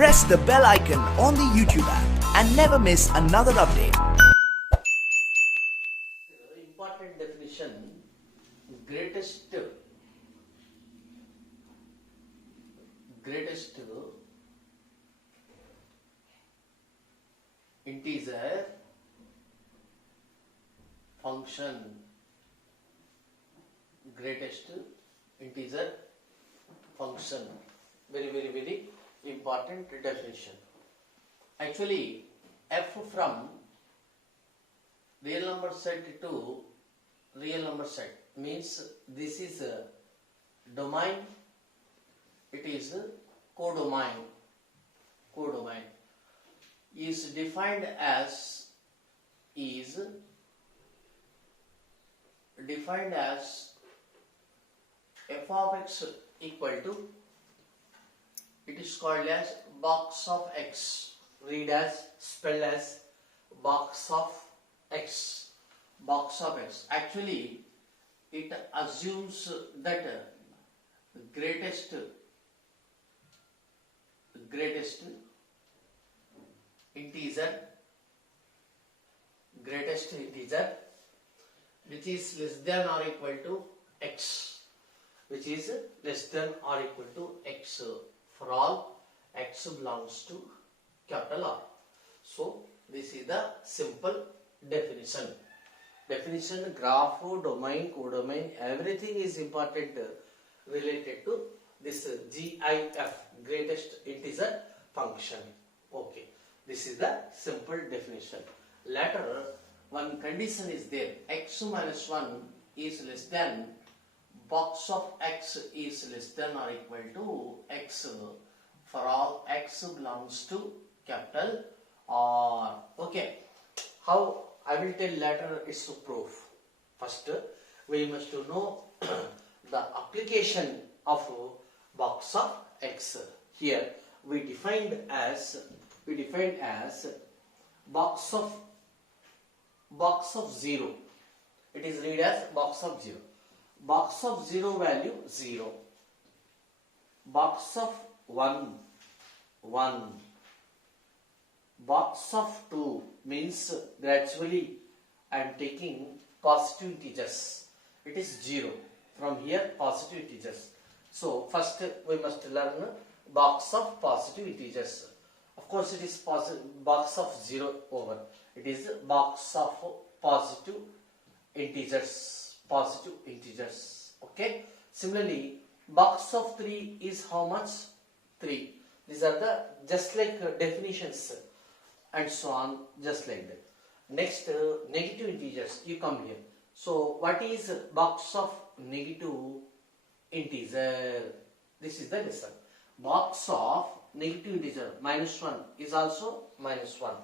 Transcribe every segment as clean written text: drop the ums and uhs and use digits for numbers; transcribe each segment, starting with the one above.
Press the bell icon on the YouTube app and never miss another update. Important definition: greatest integer function. Greatest integer function. Very important definition. Actually, f from real number set to real number set means this is a domain. It is a codomain. Codomain is defined as f of x equal to, it is called as box of x. Read as, spell as box of x. Box of x. Actually, it assumes that greatest integer which is less than or equal to x, which is less than or equal to x for all x belongs to capital R. So this is the simple definition. Graph, domain, codomain, everything is important related to this GIF, greatest integer function. Okay, this is the simple definition. Later, one condition is there: x minus 1 is less than, box of x is less than or equal to x for all x belongs to capital R. Okay, how I will tell later its proof. First, we must know the application of box of x. Here we defined as box of 0. It is read as box of 0. Box of 0 value 0. Box of 1 1. Box of 2 means gradually I am taking positive integers. It is 0. From here positive integers. So first we must learn box of positive integers. Of course it is box of 0 over. It is box of positive integers. Okay. Similarly, box of 3 is how much? 3. These are the just like definitions and so on, just like that. Next, negative integers. You come here. So what is box of negative integer? This is the lesson. Box of negative integer minus 1 is also minus 1.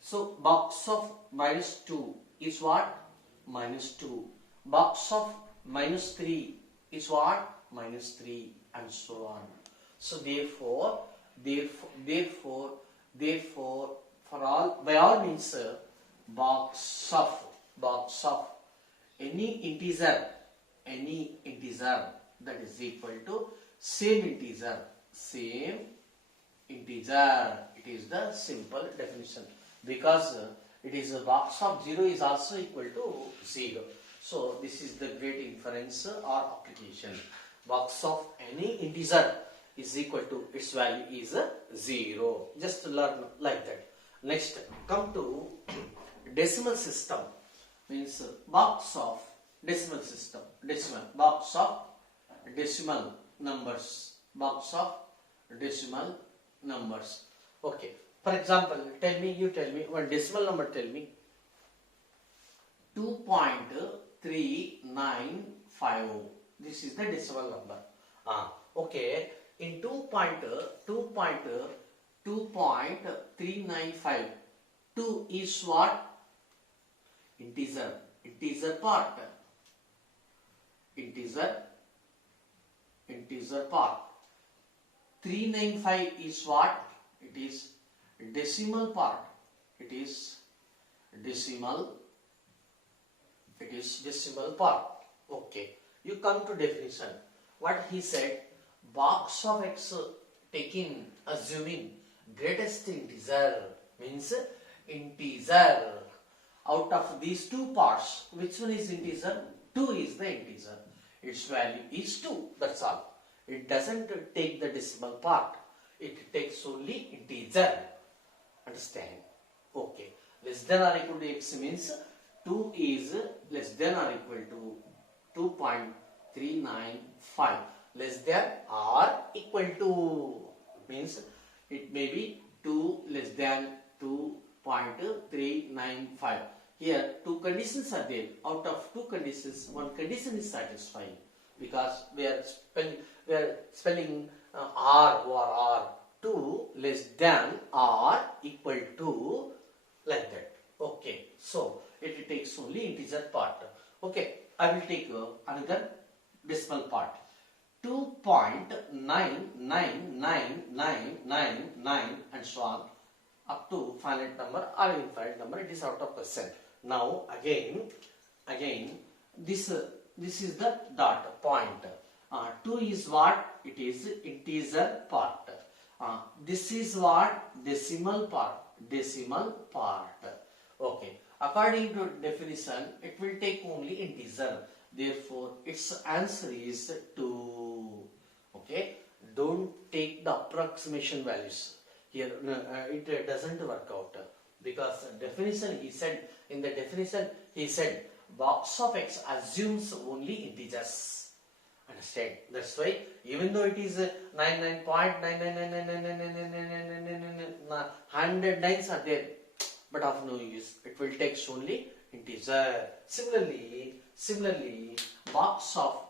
So box of minus 2 is what? Minus 2. Box of minus 3 is what? Minus 3, and so on. So therefore for all, by all means, box of any integer that is equal to same integer. It is the simple definition, because it is a box of 0 is also equal to 0. So this is the great inference or application. Box of any integer is equal to, its value is 0. Just learn like that. Next, come to decimal system. Means box of decimal system. Box of decimal numbers. Okay. For example, you tell me one decimal number. Tell me 2.395. This is the decimal number. Okay. In 2.395, 2 is what? Integer part. 395 is what? It is decimal part. Decimal part. Okay. You come to definition. What he said, box of x assuming greatest integer means integer. Out of these two parts, which one is integer? 2 is the integer. Its value is 2. That's all. It doesn't take the decimal part. It takes only integer. Understand? Okay. Less than or equal to x means 2 is less than or equal to 2.395. Less than or equal to means it may be 2 less than 2.395. Here two conditions are there. Out of two conditions, one condition is satisfying because we are spelling r or r. 2 less than or equal to, like that. Okay, so it takes only integer part. Okay, I will take another decimal part. 2.99999 and so on up to finite number or infinite number. It is out of question. Now again this is the dot point. 2 is what? It is integer part. This is what? Decimal part. Okay. According to definition, it will take only integer. Therefore, its answer is 2. Okay. Don't take the approximation values. Here it doesn't work out because definition in the definition he said box of x assumes only integers. Understand? That's why even though it is 99.999999999 are there, but of no use. It will take only integer. Similarly, box of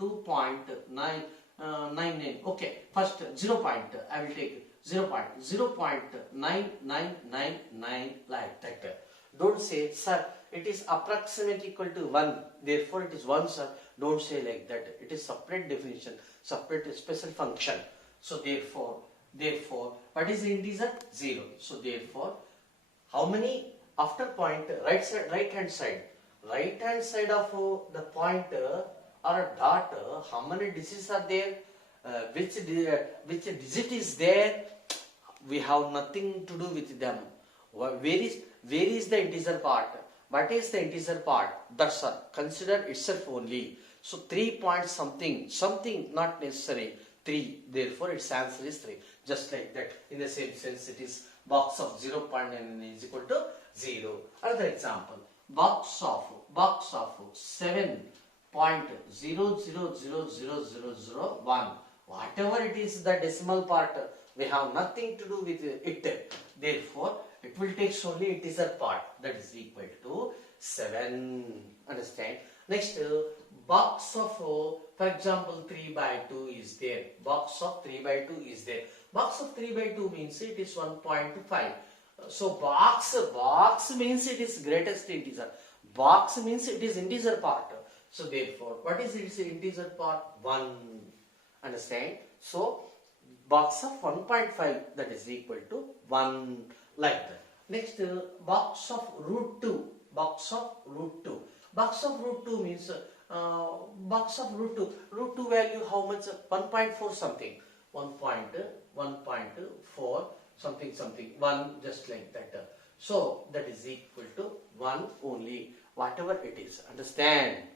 2.999. Okay, first 0 point. I will take 0.9999 like that. Don't say, sir, it is approximately equal to 1. Therefore, it is 1, sir. Don't say like that. It is separate definition, separate special function. So therefore, what is the integer? 0. So therefore, how many after point right hand side of the pointer or a dot? How many digits are there? Which digit is there? We have nothing to do with them. Where is the integer part? What is the integer part? That's all. Consider itself only. So 3 point something, not necessary. 3. Therefore, its answer is 3. Just like that. In the same sense, it is box of 0.99 is equal to 0. Another example. Box of 7.00000001. Whatever it is, the decimal part, we have nothing to do with it. Therefore, it will take only integer part, that is equal to 7. Understand? Next, box of, for example, 3 by 2 is there. Box of 3 by 2 is there. Box of 3 by 2 means it is 1.5. So box means it is greatest integer. Box means it is integer part. So therefore, what is its integer part? 1. Understand? So box of 1.5, that is equal to 1, like that. Next, box of root 2. Box of root 2. Box of root 2 means box of root 2. Root 2 value how much? 1.4 something. 1.4 something 1, just like that. So that is equal to 1 only, whatever it is. Understand?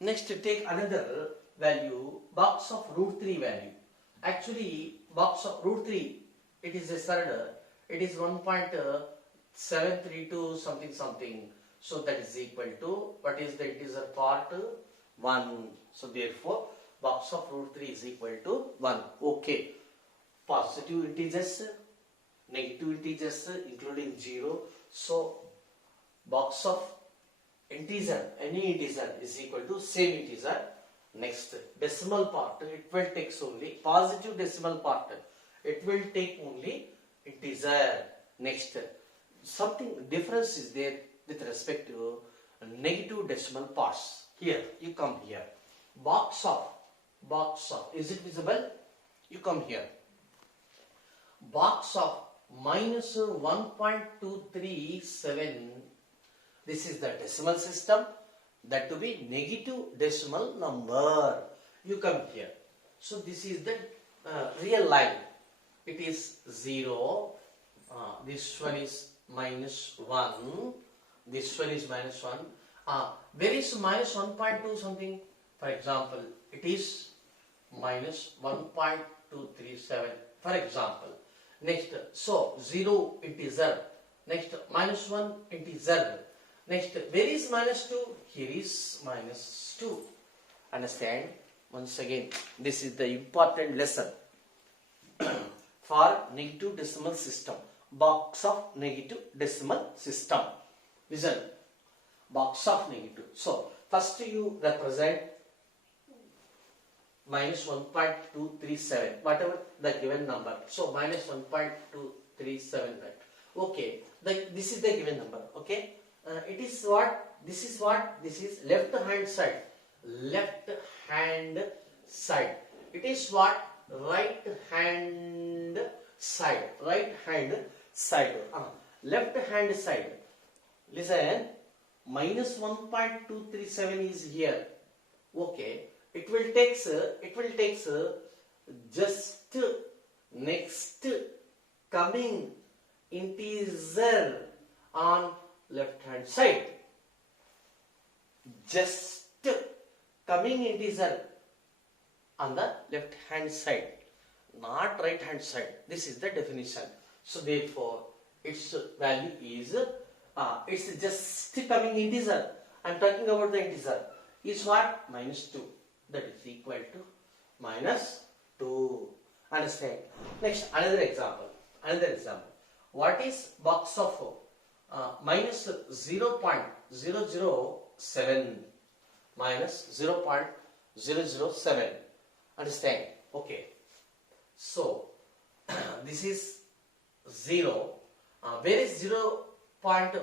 Next, take another value, box of root 3 value. Actually, box of root 3, it is a third. It is 1.732 something. So that is equal to, what is the integer part? 1. So therefore, box of root 3 is equal to 1. Okay. Positive integers, negative integers including 0. So box of integer, any integer is equal to same integer. Next, decimal part, it will take only positive decimal part. It will take only integer. Next, something difference is there with respect to negative decimal parts. Here, you come here. Box of, is it visible? You come here. Box of minus 1.237. This is the decimal system. That to be negative decimal number. You come here. So this is the real line. it is 0. This one is minus 1. This one is minus 1. Where is minus 1.2 something? For example, it is minus 1.237. For example, next, so 0 integer. Next, minus 1 integer. Next, where is minus 2? Here is minus 2. Understand? Once again, this is the important lesson for negative decimal system. Box of negative decimal system. Listen, box of negative. So, first you represent minus 1.237, whatever the given number. So, minus 1.237, right? Okay, this is the given number. Okay, it is what? This is what? This is left hand side. Left hand side. It is what? Right hand side. Right hand side. Left hand side. Listen, minus 1.237 is here. Okay, it will take just next coming integer on left hand side. Just coming integer on the left hand side, not right hand side. This is the definition. So therefore its value is it's just coming integer. I am talking about the integer is what? Minus 2. That is equal to minus 2. Understand? Next, another example. What is box of minus 0.007? Minus 0.007. Understand? Okay. So, this is 0. Where is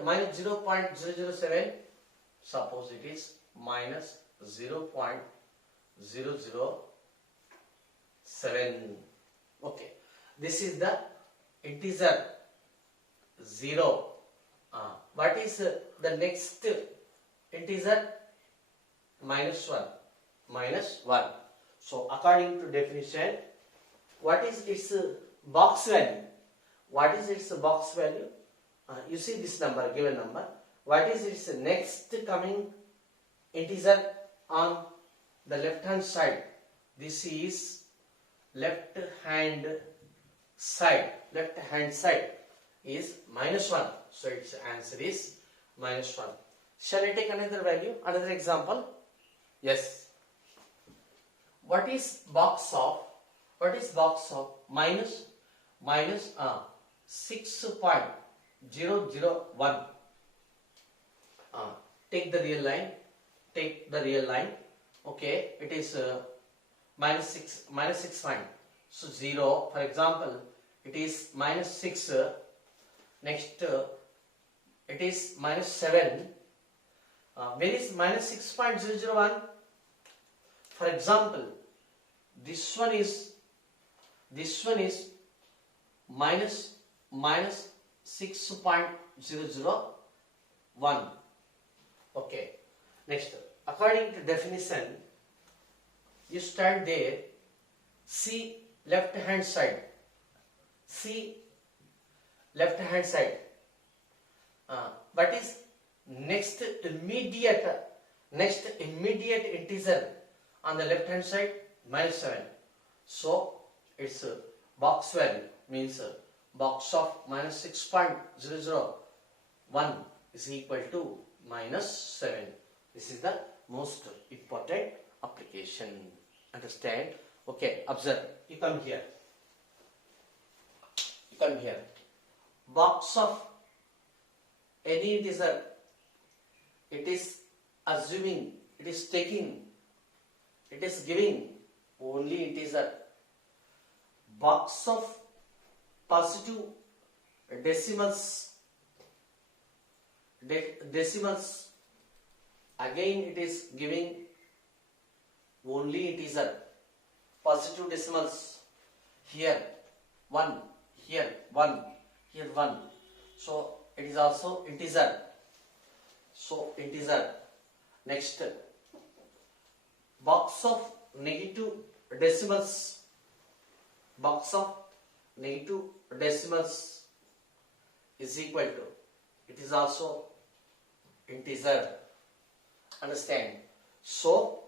minus 0.007? Suppose it is minus 0.007. Okay. This is the integer 0. What is the next integer? Minus 1. Minus 1. So, according to definition, what is its box value? What is its box value? You see this number, given number. What is its next coming integer on the left hand side? This is left hand side. Left hand side is minus 1. So, its answer is minus 1. Shall I take another value? Another example? Yes. What is box of minus 6.001? Take the real line. Okay, it is minus 6 fine. So 0, for example, it is minus 6. Next, it is minus 7. Where is minus 6.001? For example, this one is minus 6.001. Okay. Next, according to definition, you start there. See left hand side. What is next immediate integer on the left hand side? Minus 7. So its box value means box of minus 6.001 is equal to minus 7. This is the most important application. Understand? Okay, observe. You come here. Box of any integer, it is assuming, it is taking, it is giving only integer. Box of positive decimals, again it is giving only integer. Positive decimals, here 1, here 1, here 1. So it is also integer. So integer. Next, box of negative decimals. Box of negative decimals is equal to, it is also integer. Understand? So,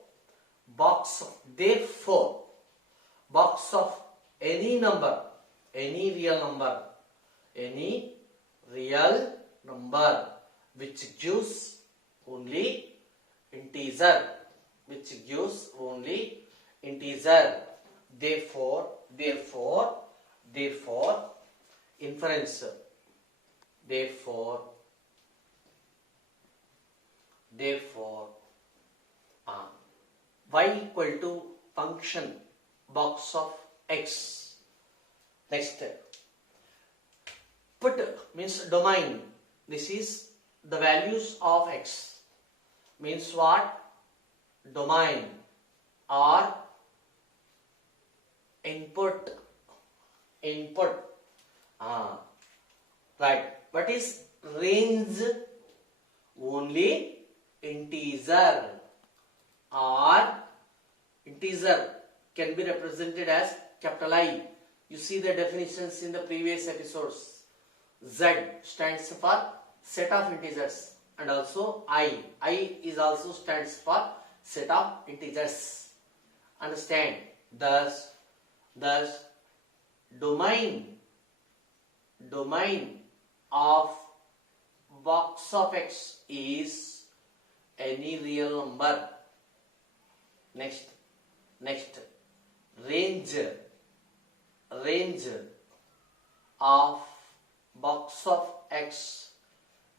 therefore, box of any number, any real number which gives only integer, therefore, inference, therefore, y equal to function box of x. Next, put means domain. This is the values of x. Means what? Domain or input. Right. What is range? Only integer, or integer can be represented as capital I. You see the definitions in the previous episodes. Z stands for set of integers, and also I is also stands for set of integers. Understand? Thus domain of box of x is any real number. Next, range of box of x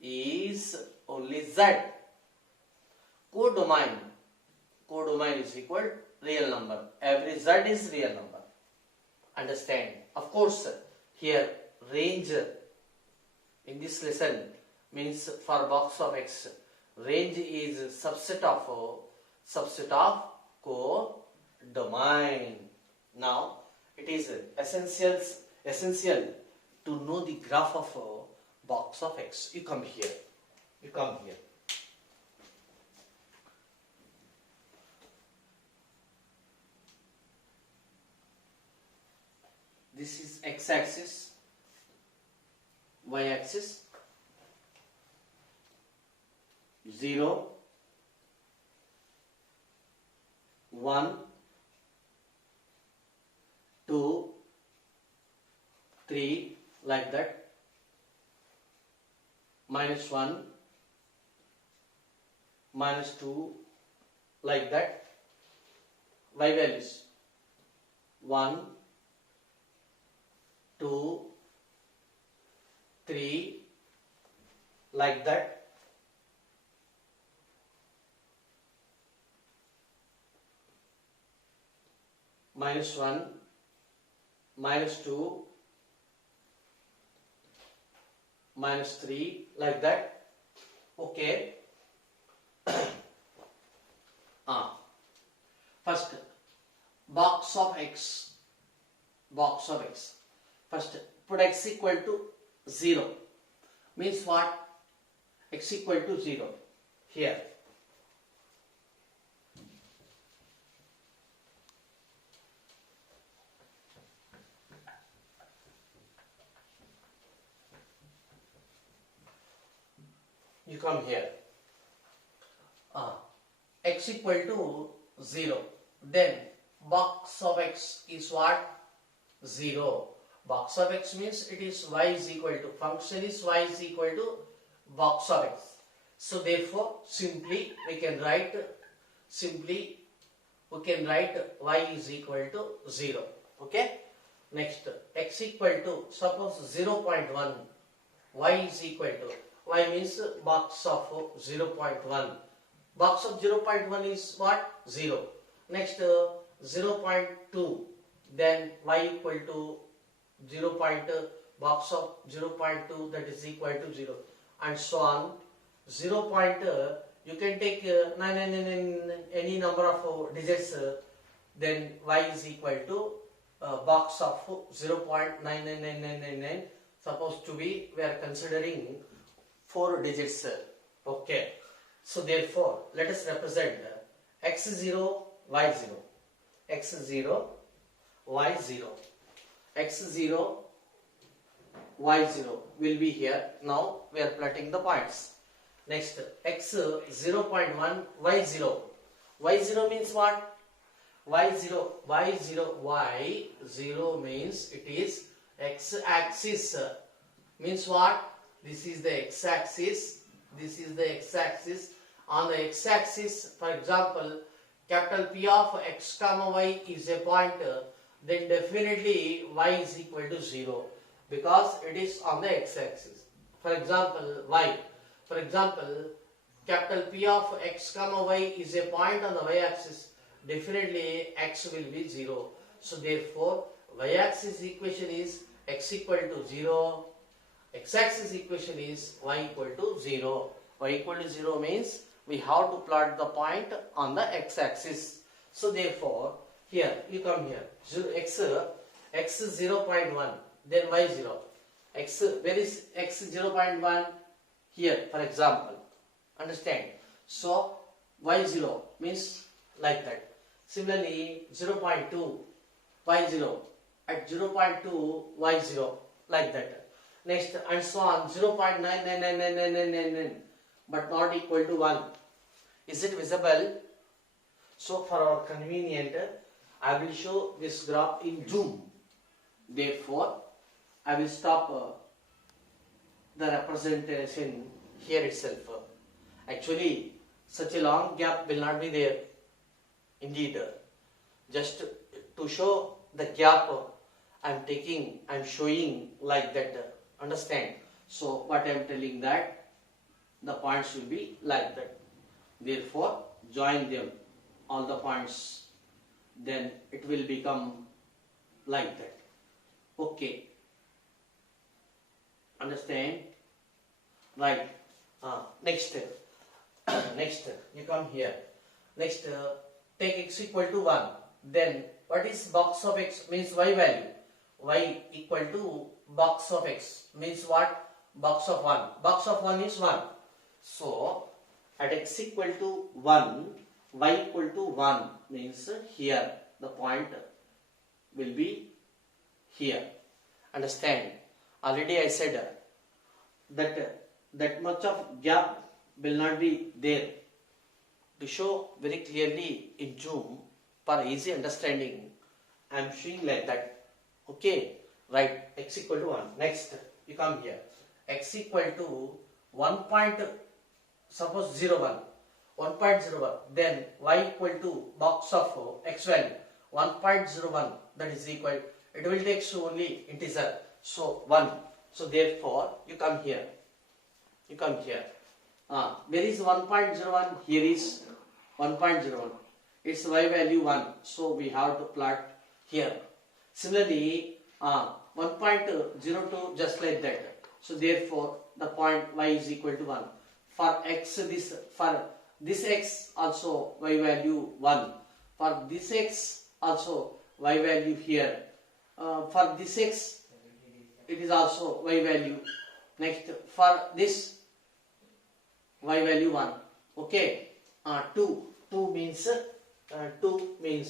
is only z. Codomain is equal real number. Every z is real number. Understand? Of course, here range in this lesson means for box of x, range is subset of codomain. Now it is essential to know the graph of box of x. You come here. This is x-axis, y-axis, 0, 1, 2, 3, like that, -1, -2, like that. Y values 1, 2, 3, like that. -1, -2, -3, like that. Okay. First, box of x. First, put x equal to 0. Means what? X equal to 0. Here. You come here. X equal to 0. Then box of x is what? 0. Box of x means it is y is equal to, function is y is equal to box of x. So therefore simply we can write y is equal to 0. Okay. Next, x equal to, suppose 0.1, y is equal to, y means box of 0.1. Box of 0.1 is what? 0. Next, 0.2, then y equal to 0. Box of 0.2, that is equal to 0, and so on. 0. You can take any number of digits, then y is equal to box of 0.99999. Supposed to be, we are considering 4 digits. Okay. So therefore, let us represent x0, y0. x0, y0. x0, y0 will be here. Now we are plotting the points. Next, x 0.1, y0. Y0 means what? Y0 means it is x-axis. Means what? This is the x-axis. This is the x-axis. On the x-axis, for example, capital P of x comma y is a point, then definitely y is equal to 0 because it is on the x-axis. For example, y. For example, capital P of x comma y is a point on the y-axis. Definitely x will be 0. So therefore, y-axis equation is x equal to 0. X-axis equation is y equal to 0. Y equal to 0 means we have to plot the point on the x-axis. So therefore, here you come here. X 0.1, then y 0. Where is x 0.1? Here, for example. Understand? So y 0 means like that. Similarly, 0.2, y 0. At 0.2, y 0, like that. Next, and so on, 0.9999999, but not equal to 1. Is it visible? So for our convenience, I will show this graph in zoom. Therefore, I will stop the representation here itself. Actually, such a long gap will not be there. Indeed, just to show the gap, I am showing like that. Understand? So what I am telling that the points will be like that. Therefore, join them, all the points, then it will become like that. Okay. Understand? Right. Next, next you come here. Next, take x equal to 1. Then what is box of x? Means y value. Y equal to box of x means what? Box of 1. Box of 1 is 1. So at x equal to 1, y equal to 1 means here the point will be here. Understand? Already I said that much of gap will not be there. To show very clearly in zoom for easy understanding, I am showing like that. Okay, right, x equal to 1. Next, you come here. X equal to 1 point, suppose 01, 1.01. Then y equal to box of x value 1.01. That is equal. It will take only integer. So 1. So therefore, you come here. You come here. Where is 1.01? Here is 1.01. Its y value 1. So we have to plot here. Similarly, 1.02 just like that. So therefore, the point y is equal to 1. For x, for this x also y value 1. For this x also y value here. For this x, it is also y value. Next, for this y value 1. Okay. 2 means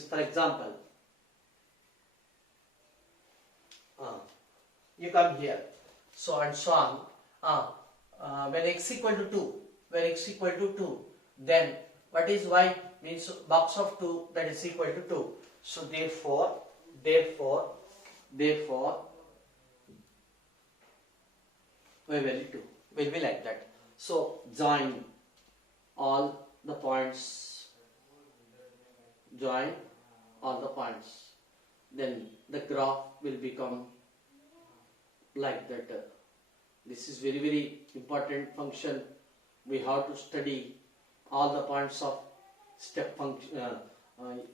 for example, you come here. So and so on. When x equal to 2, then what is y? Means box of 2, that is equal to 2. So therefore y value 2 will be like that. So join all the points. Join all the points. Then the graph will become like that. This is very, very important function. We have to study all the points of step function.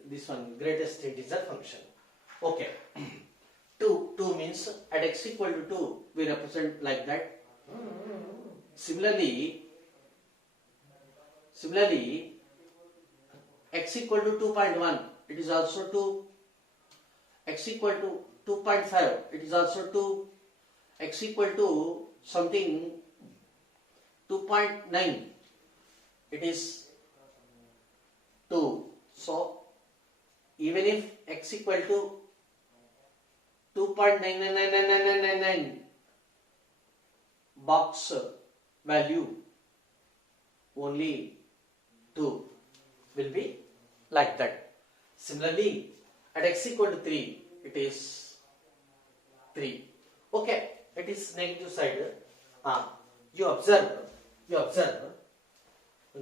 This one, greatest integer function. Okay. 2 means at x equal to 2, we represent like that. Similarly, x equal to 2.1, it is also 2. X equal to 2.5, it is also 2. X equal to something 2.9, it is 2. So even if x equal to 2.9999999, box value only 2 will be like that. Similarly, at x equal to 3, it is 3. Okay, it is negative side. You observe,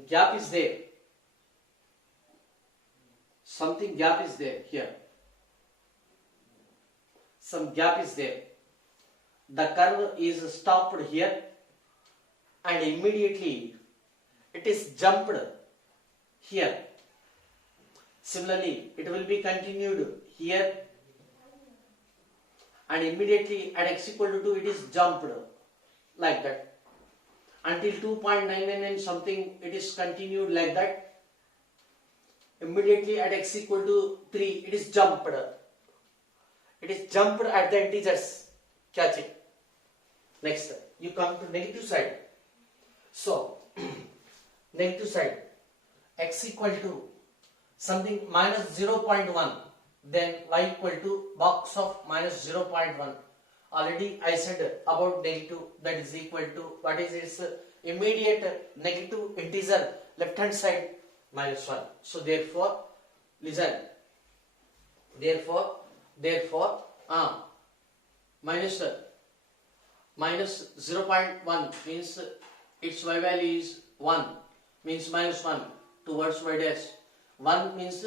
gap is there. Something gap is there here. Some gap is there. The curve is stopped here and immediately it is jumped here. Similarly, it will be continued here and immediately at x equal to 2 it is jumped like that. Until 2.999 something it is continued like that. Immediately at x equal to 3 it is jumped. It is jumped at the integers. Catch it. Next, you come to negative side. So, negative side, x equal to something minus 0.1, then y equal to box of minus 0.1. Already I said about negative, that is equal to, what is its immediate negative integer left hand side, minus 1. So therefore, listen, therefore, minus 0.1 means its y value is 1, means minus 1 towards y dash. 1 means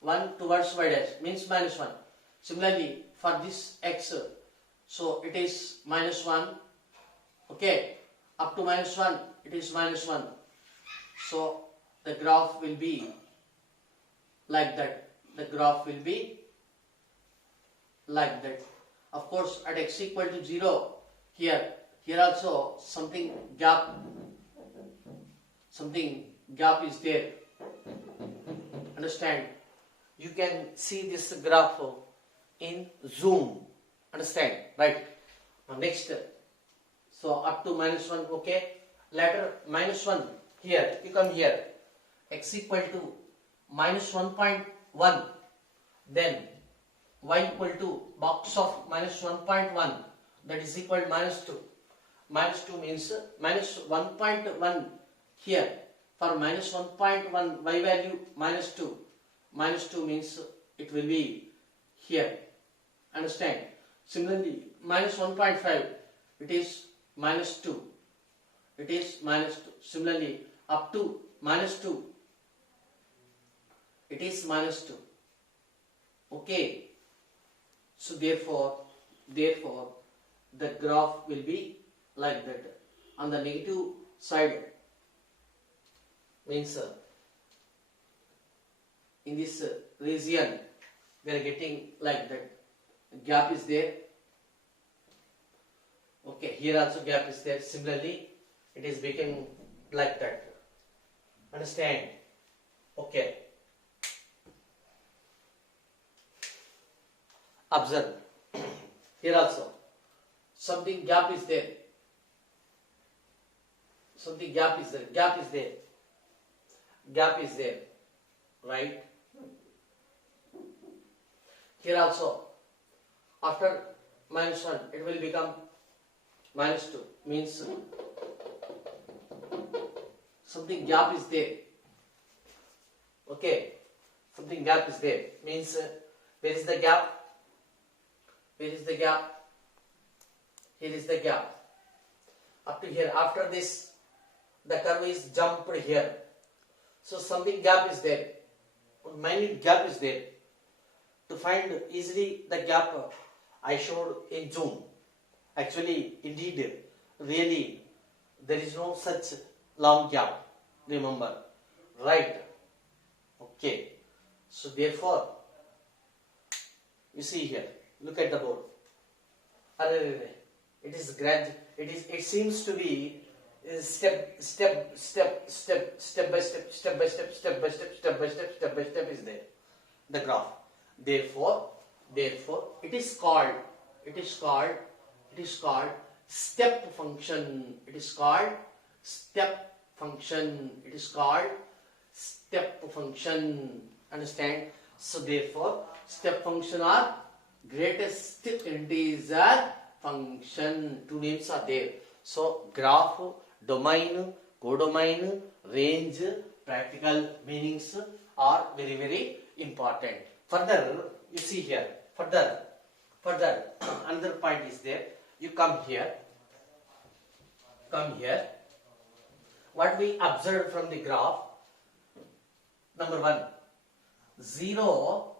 1 towards y dash, means minus 1. Similarly, for this x, so it is minus 1, okay, up to minus 1, it is minus 1. So the graph will be like that. The graph will be like that. Of course, at x equal to 0, here also something gap is there. Understand? You can see this graph in zoom. Understand? Right? Next, so up to minus 1, okay. Later minus 1, here, you come here. X equal to minus 1.1, then y equal to box of minus 1.1, that is equal to minus 2. Minus 2 means minus 1.1 here. For minus 1.1 y value minus 2. Minus 2 means it will be here. Understand? Similarly, minus 1.5, it is minus 2. It is minus 2. Similarly, up to minus 2, it is minus 2. Okay. So therefore, the graph will be like that. On the negative side, means in this region, we are getting like that. Gap is there. Okay, here also gap is there. Similarly, it is becoming like that. Understand? Okay. Observe. Here also, something gap is there. Something gap is there. Gap is there. Gap is there. Right? Here also, after minus 1, it will become minus 2. Means something gap is there. Okay. Something gap is there. Means where is the gap? Where is the gap? Here is the gap. Up to here. After this, the curve is jumped here. So something gap is there. Minute gap is there. To find easily the gap, I showed in June. Actually, indeed, really, there is no such long gap. Remember, right? Okay. So therefore, you see here. Look at the board. It is gradual. It seems to be step by step is there. The graph. Therefore, it is called step function. It is called step function. It is called step function. Understand? So therefore, step function are greatest integer function. Two names are there. So graph, domain, codomain, range, practical meanings are very very important. Further, you see here. Further, another point is there. You come here. What we observed from the graph. Number 1, 0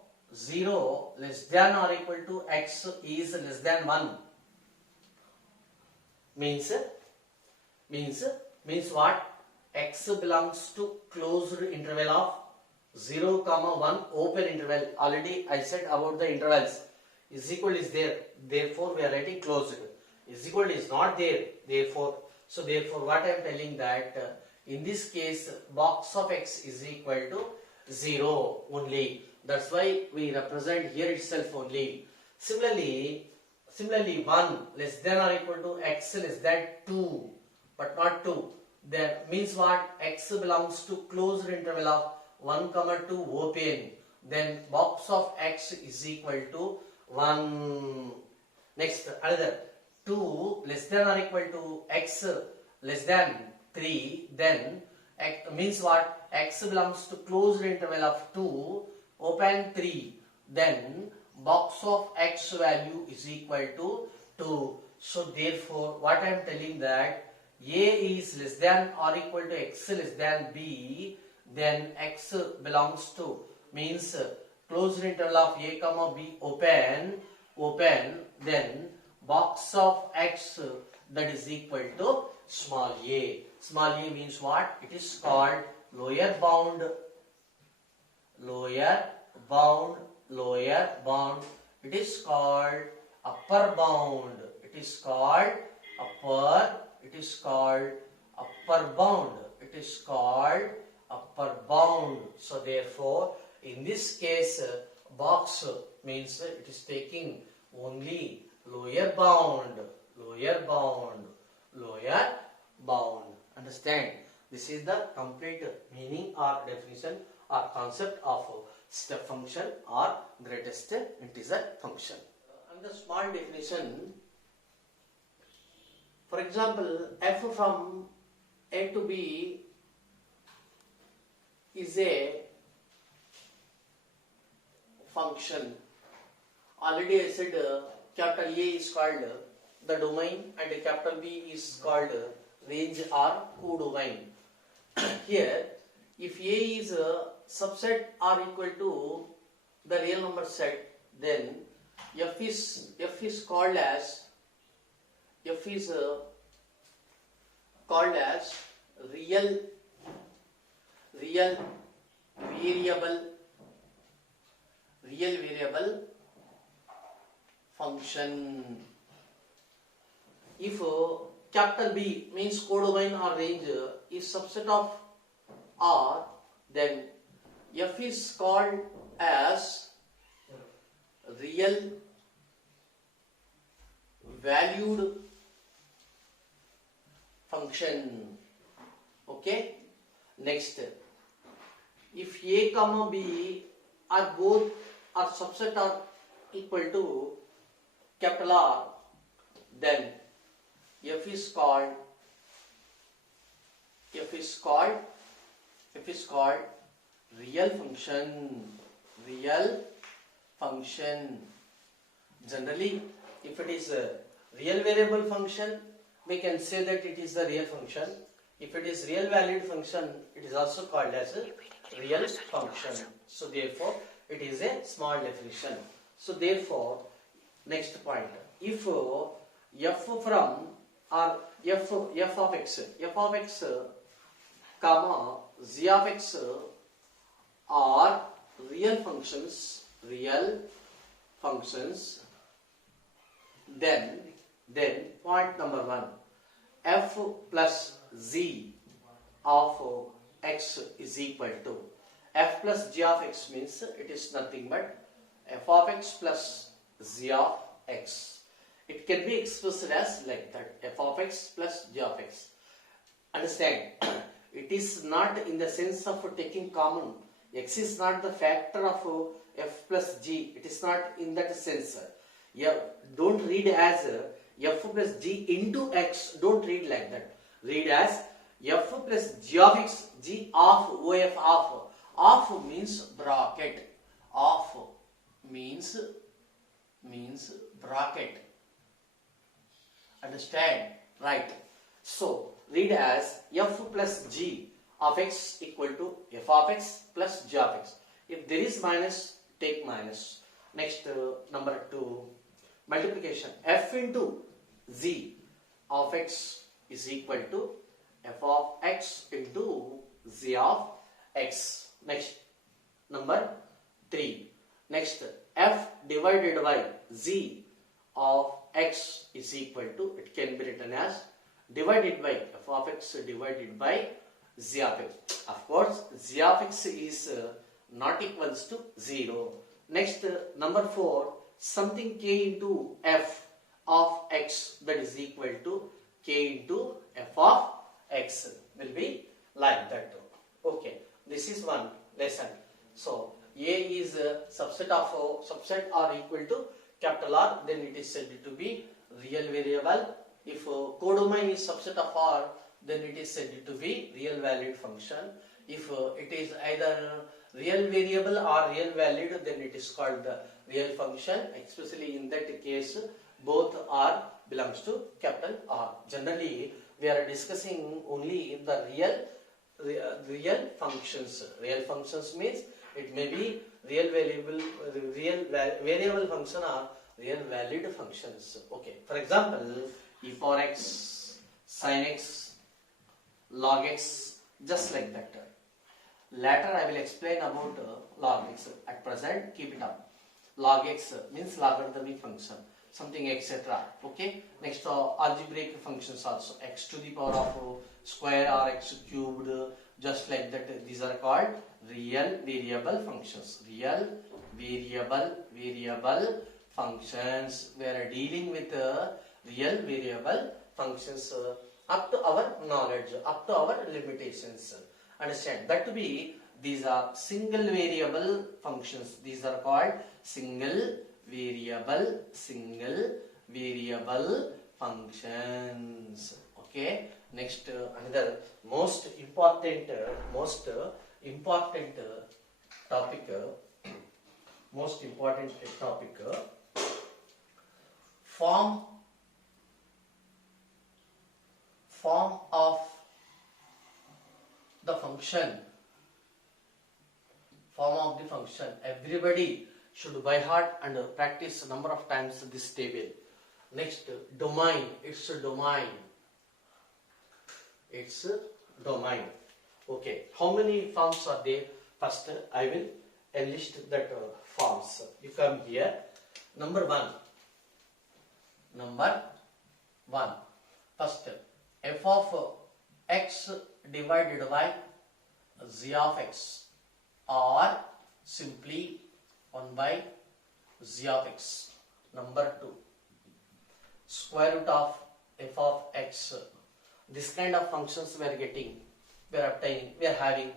less than or equal to x is less than 1. Means what? X belongs to closed interval of 0, 1 open interval. Already I said about the intervals. Is equal is there. Therefore we are writing closed. Is equal is not there. Therefore what I am telling that in this case box of x is equal to 0 only. That's why we represent here itself only. Similarly 1 less than or equal to x less than 2, but not 2. That means what? X belongs to closed interval of 1, 2 open. Then box of x is equal to 1. Next, another 2 less than or equal to x less than 3. Then means what? X belongs to closed interval of 2 open 3. Then box of x value is equal to 2. So therefore what I am telling that a is less than or equal to x less than b, then x belongs to means closed interval of a comma b open, then box of x that is equal to small a. Small a means what? It is called lower bound. It is called upper bound. It is called upper bound. So therefore in this case box means it is taking only lower bound. Understand? This is the complete meaning or definition or concept of step function or greatest integer function. And the small definition, for example, f from a to b is a function. Already I said capital A is called the domain and capital B is called range or codomain. Here, if A is a subset or equal to the real number set, then f is called as real variable function. If capital B means codomain or range is subset of R, then f is called as real valued function. Okay. Next, if A comma B are both are subset or equal to capital R, then f is called real function. Generally, if it is a real variable function, we can say that it is the real function. If it is real valued function, it is also called as a real function. So therefore, it is a small definition. So therefore, next point, if f from or f of x comma z of x are real functions, then point number 1, f plus z of x is equal to f plus g of x means it is nothing but f of x plus z of x. It can be expressed as like that, f of x plus g of x. Understand? It is not in the sense of taking common. X is not the factor of f plus g. It is not in that sense. Yeah, don't read as f plus g into x. Don't read like that. Read as f plus g of x, g of of. Of means bracket. Of means bracket. Understand? Right. So read as f plus g of x equal to f of x plus g of x. If there is minus, take minus. Next, number 2, multiplication. F into z of x is equal to f of x into z of x. Next, number 3. Next, f divided by z of x is equal to, it can be written as divided by f of x divided by z of x. Of course, z of x is not equals to 0. Next, number 4, something k into f of x, that is equal to k into f of x, will be like that. Okay, this is one lesson. So a is a subset of subset or equal to capital R, then it is said to be real variable. If codomain is subset of R, then it is said to be real valued function. If it is either real variable or real valued, then it is called the real function. Especially in that case, both R belongs to capital R. Generally, we are discussing only the real functions. Real functions means it may be real variable function or real valued functions. Okay. For example, e power x, sin x, log x, just like that. Later I will explain about log x. At present, keep it up. Log x means logarithmic function, something etc. Okay. Next, algebraic functions also. X to the power of square or x cubed, just like that. These are called real variable functions. Real variable functions. We are dealing with real variable functions up to our knowledge, up to our limitations. Understand? That to be, these are single variable functions. These are called single variable functions. Okay. Next, another most important topic. Form of the function. Form of the function. Everybody should by heart and practice a number of times this table. Next, domain. It's a domain. Okay. How many forms are there? First, I will enlist that forms. You come here. Number one. First, f of x divided by z of x, or simply 1 by z of x. Number 2, square root of f of x. This kind of functions we are getting, we are obtaining, we are having.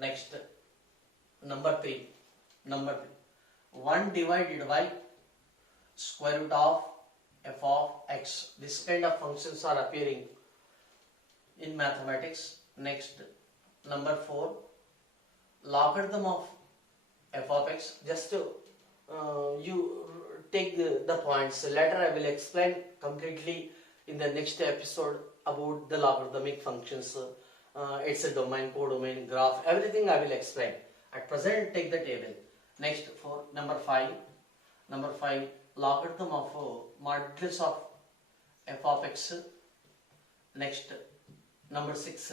Next, number 3, 1 divided by square root of f of x. This kind of functions are appearing in mathematics. Next, number 4, logarithm of f of x. Just you take the points. Later I will explain completely in the next episode about the logarithmic functions. It's a domain, codomain, graph, everything I will explain. At present, take the table. Next, for number 5, logarithm of modulus of f of x. Next, number 6,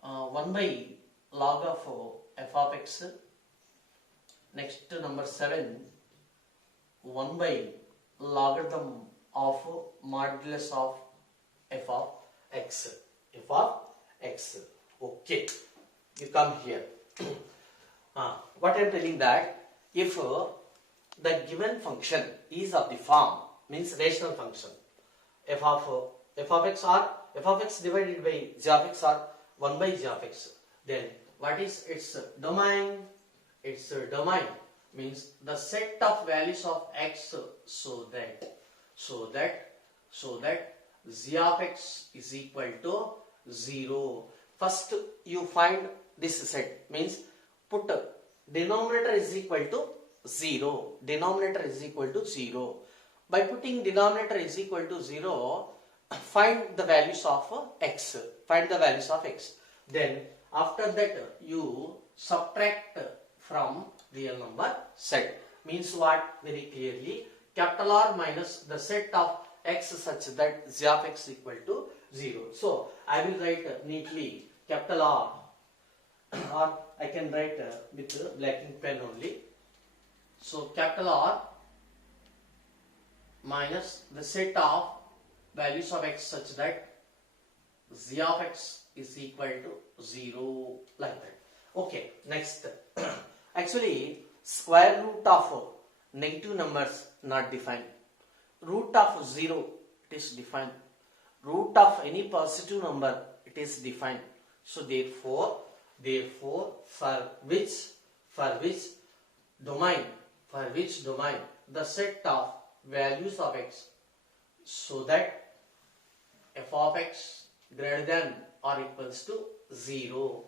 1 by log of f of x. Next, number 7, 1 by logarithm of modulus of f of x. Okay, you come here. What I am telling that, if the given function is of the form, means rational function, f of x or f of x divided by g of x or 1 by g of x, then what is its domain? Its domain means the set of values of x, so so that z of x is equal to 0. First you find this set, means put denominator is equal to 0. Denominator is equal to 0. By putting denominator is equal to 0, find the values of x. Find the values of x. Then after that you subtract from real number set. Means what? Very clearly, capital R minus the set of x such that z of x equal to 0. So I will write neatly capital R, or I can write with black ink pen only. So capital R minus the set of values of x such that z of x is equal to 0, like that. Okay, next. Actually, square root of negative numbers not defined. Root of 0, it is defined. Root of any positive number, it is defined. So therefore for which domain the set of values of x, so that f of x greater than or equals to 0.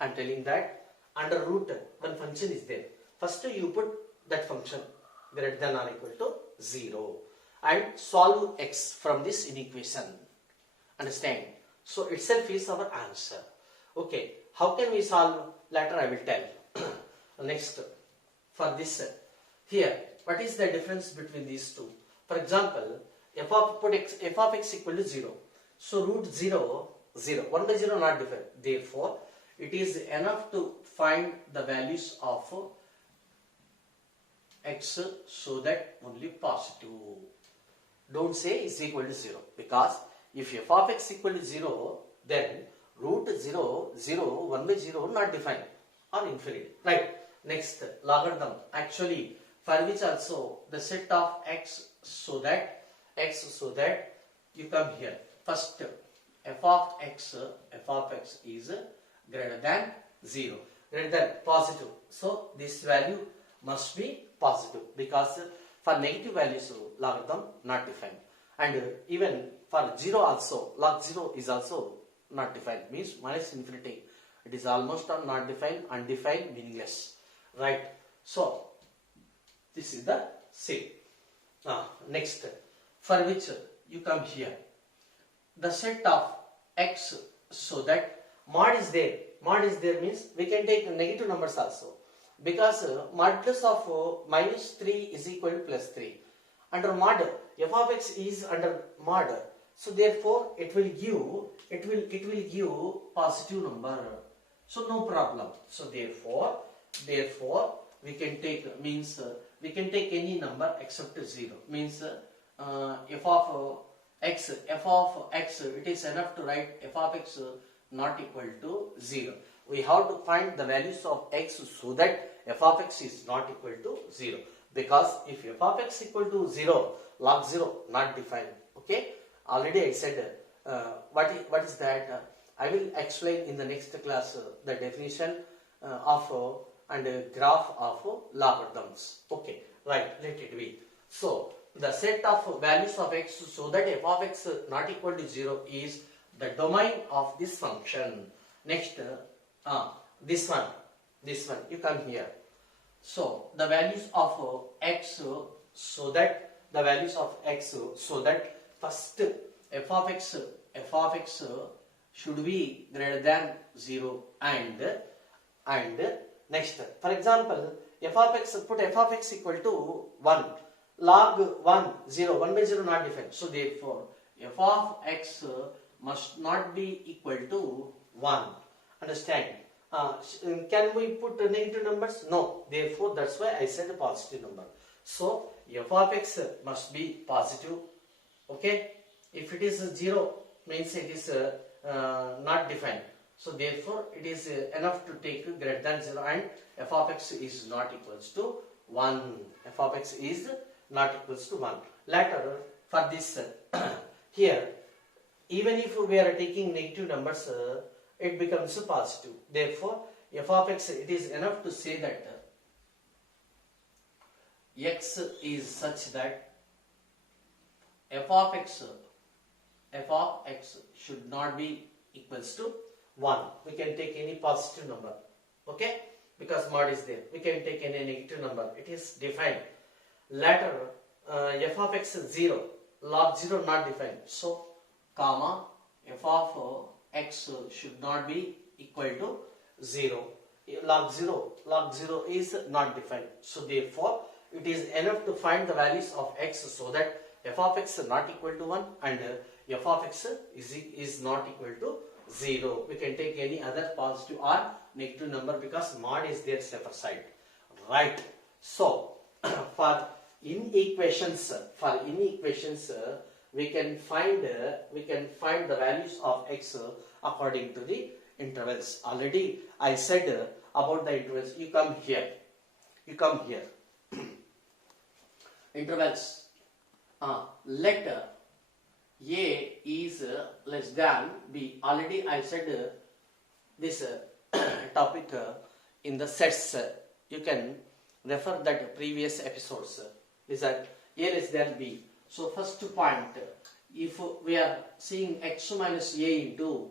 I am telling that under root one function is there. First you put that function greater than or equal to 0 and solve x from this inequation. Understand? So itself is our answer. Okay, how can we solve? Later I will tell. Next, for this here, what is the difference between these two? For example, f of x equal to 0. So root 0, 1 by 0 not defined. Therefore, it is enough to find the values of x so that only positive. Don't say is equal to 0, because if f of x equal to 0, then root 0, 1 by 0 not defined or infinite. Right. Next, logarithm. Actually, for which also the set of x so that you come here. First, f of x is greater than 0, greater than positive. So this value must be positive, because for negative values logarithm not defined, and even for 0 also, log 0 is also not defined, means minus infinity. It is almost not defined, undefined, meaningless. Right. So this is the same. Next, for which you come here, the set of x so that mod is there. Mod is there means we can take negative numbers also, because modulus of minus 3 is equal to plus 3. Under mod, f of x is under mod, so therefore it will give positive number. So no problem. So therefore we can take, means we can take any number except 0. Means f of x, it is enough to write f of x not equal to 0. We have to find the values of x so that f of x is not equal to 0. Because if f of x equal to 0, log 0 not defined. Okay. Already I said what is that? I will explain in the next class the definition of and graph of logarithms. Okay. Right. Let it be. So the set of values of x so that f of x not equal to 0 is the domain of this function. Next, this one you come here. So the values of x so that first f of x should be greater than 0, and next, for example, put f of x equal to 1, log 1, 0, 1 by 0 not defined. So therefore f of x must not be equal to 1. Understand? Can we put negative numbers? No. Therefore, that's why I said a positive number. So f of x must be positive. Okay. If it is 0, means it is not defined. So therefore, it is enough to take greater than 0, and f of x is not equals to 1. F of x is not equals to 1. Later, for this here, even if we are taking negative numbers, it becomes positive. Therefore, f of x, it is enough to say that x is such that f of x should not be equals to 1. We can take any positive number, okay, because mod is there. We can take any negative number. It is defined. Later f of x is 0, log 0 not defined. So comma f of x should not be equal to 0. Log 0 is not defined. So therefore it is enough to find the values of x so that f of x is not equal to 1 and f of x is not equal to 0. We can take any other positive or negative number because mod is there safer side. Right. So for inequations we can find the values of x according to the intervals. Already I said about the intervals. You come here. Intervals. Let a is less than b. Already I said this topic in the sets. You can refer that previous episodes. Is that a less than b. So first point, if we are seeing x minus a into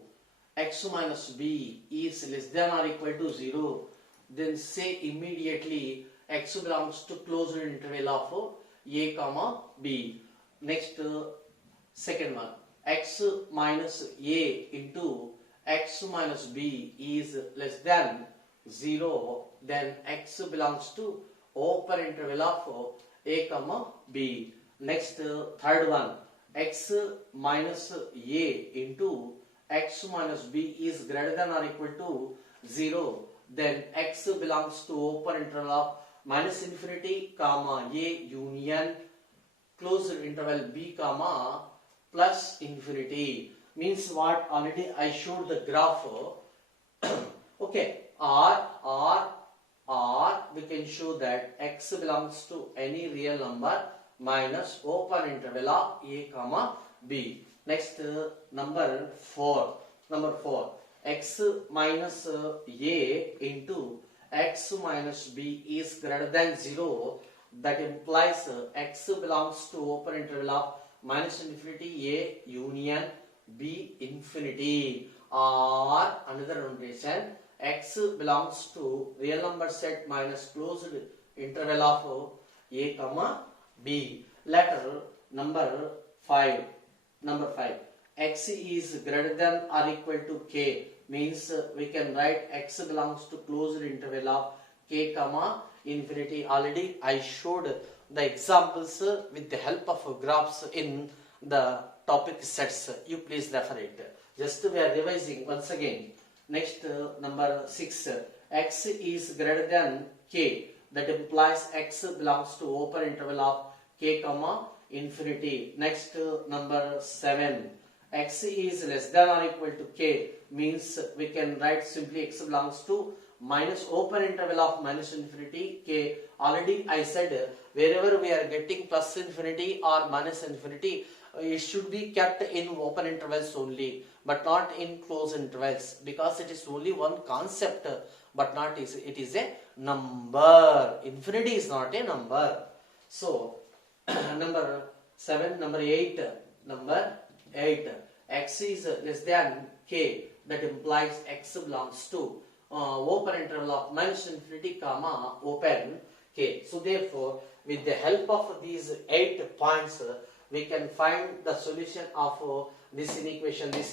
x minus b is less than or equal to 0, then say immediately x belongs to closed interval of a comma b. Next second one, x minus a into x minus b is less than 0, then x belongs to open interval of a comma b. Next third one, x minus a into x minus b is greater than or equal to 0, then x belongs to open interval of minus infinity comma a union closed interval b comma plus infinity. Means what? Already I showed the graph. Okay, or we can show that x belongs to any real number minus open interval of a comma b. Next number 4, x minus a into x minus b is greater than 0. That implies x belongs to open interval of minus infinity a union b infinity, or another notation, x belongs to real number set minus closed interval of a comma b. Letter number 5, x is greater than or equal to k, means we can write x belongs to closed interval of k comma infinity. Already I showed the examples with the help of graphs in the topic sets. You please refer it. Just we are revising once again. Next number 6, x is greater than k. That implies x belongs to open interval of k comma infinity. Next number 7, x is less than or equal to k, means we can write simply x belongs to minus open interval of minus infinity k. Already I said wherever we are getting plus infinity or minus infinity, it should be kept in open intervals only, but not in closed intervals, because it is only one concept, but not it is a number. Infinity is not a number. So number 8, x is less than k. That implies x belongs to open interval of minus infinity comma open k. So therefore, with the help of these 8 points, we can find the solution of this inequation, like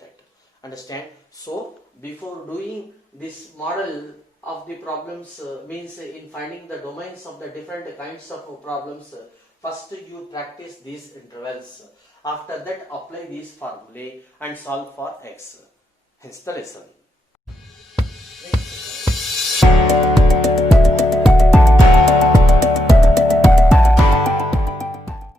that. Understand? So before doing this model of the problems, means in finding the domains of the different kinds of problems, first you practice these intervals. After that, apply these formulae and solve for x. Hence the lesson.